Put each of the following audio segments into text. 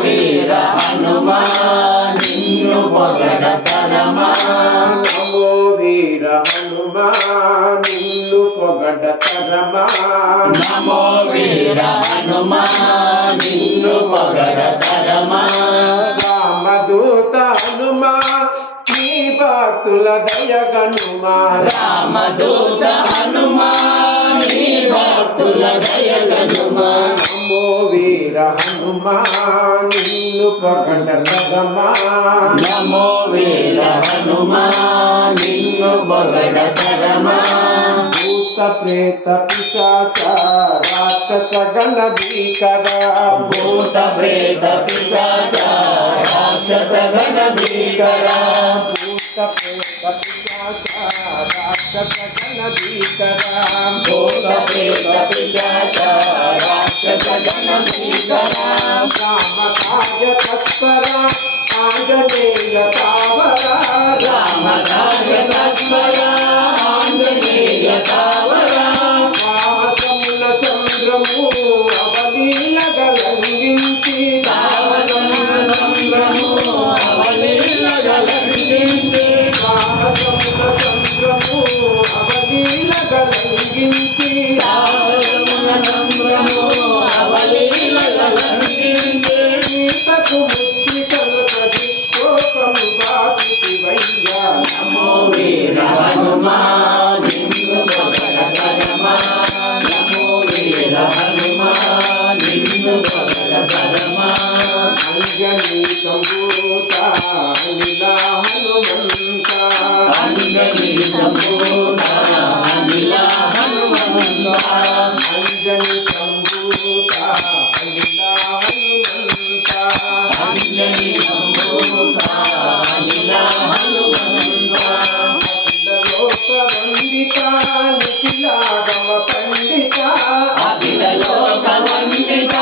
వీర హనుమా నిన్ను పొగడతరమా నమో వీర హనుమా నిన్ను పొగడతరమా నమో వీర హనుమా నిన్ను పొగడతరమా రామదూత హనుమా నీ భక్తుల దయగనుమా రామదూత హనుమా నీ భక్తుల దయగనుమా నమో వీర హనుమా నిన్ను పొగడతరమా నమో వీర హనుమా నిన్ను పొగడతరమా భూత ప్రేత పిశాచ రాక్షస గణ భీకర భూత ప్రేత పిశాచ రాక్షస గణ భీకర భూత ప్రేత పిశాచ రాక్షస గణ భీకర భూత ప్రేత పిశాచ రాక్షస గణ భీకర రామ కార్య తత్పర ఆంజనేయ తావర రామ కార్య తత్పర ఆంజనేయ తావర రామసమున చంద్రము అవలీలగలంఘించి రామసమున చంద్రము అవలీలగలంఘించి రామసమున చంద్రము అవలీలగలంఘించి రామసమున చంద్రము అవలీలగలంఘించి సీతకు ముక్తి కలుగది కోపము బాధితి వయ్యా నమో వీర హనుమా నిన్ను పొగడతరమా నమో వీర హనుమా నిన్ను పొగడతరమా అంజనీ సంభూత అనిల హనుమంత అంజనీ సంభూత అనిల హనుమంత అంజనీ సంభూత అనిల హనుమంత అంజనీ సంభూత అనిల హనుమంత అఖిల లోక వందిత నిఖిలాగమ పండిత అఖిల లోక వందిత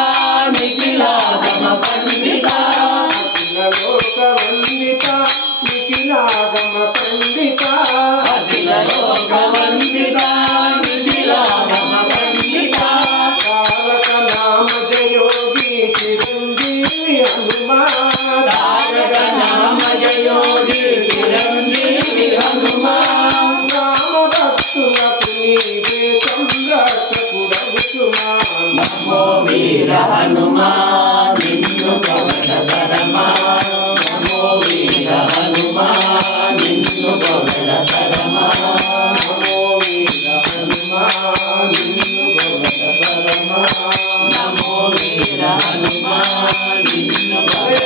నిఖిలాగమ పండిత అఖిల లోక వందిత నిఖిలాగమ పండిత అఖిల లోక వందిత నిఖిలాగమ పండిత తారక నామ జయోగి చిరంజీవి హనుమా తారక నామ జయోగి చిరంజీవి హనుమా రామ భక్తులకు నీవే సంరక్షకుడవుతుమా నమో వీర హనుమా నిన్ను పొగడతరమా నమో వీర హనుమా నిన్ను పొగడతరమా నమో వీర హనుమా నిన్ను పొగడతరమా నమో వీర హనుమా నిన్ను పొగడతరమా